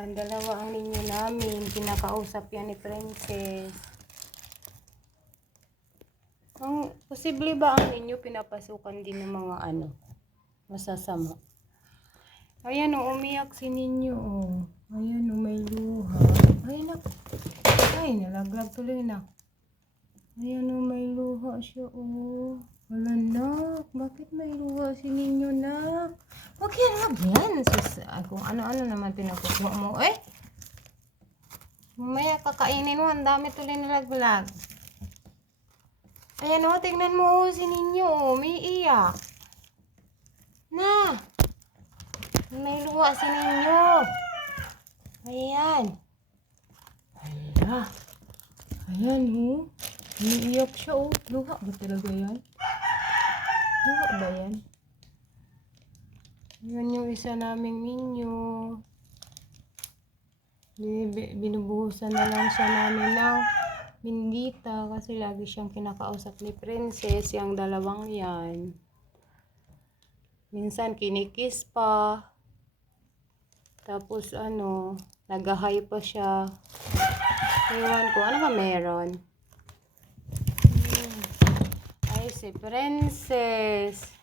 Ayan, dalawa ang ninyo namin. Pinakausap yan ni Princess. Posible ba ang ninyo pinapasukan din ng mga masasama? Ayan o, umiyak si ninyo o. Ayan o, may luha. Ayan na. Ay, nalaglag tuloy na. Ayan o, may luha siya o. Wala nak, bakit may luha si ninyo nak? Huwag yan. Sus, kung ano-ano naman pinakukuha mo. Mamaya kakainin mo, ang dami tuloy nalaglag. Ayan o, tignan mo si ninyo o, may iyak. Na! May luha si ninyo. Ayan. Hala. Ayan o. Umiiyak siya o. Luha ba talaga yan? Luha ba yan? Ayan yung isa naming minyo. Binubuhusan na lang siya namin ng bindita kasi lagi siyang kinakausap ni Princess, yung dalawang yan. Minsan kinikis pa. Tapos nagahay pa siya. Ewan ko, ano ba meron? Ay, si Princess.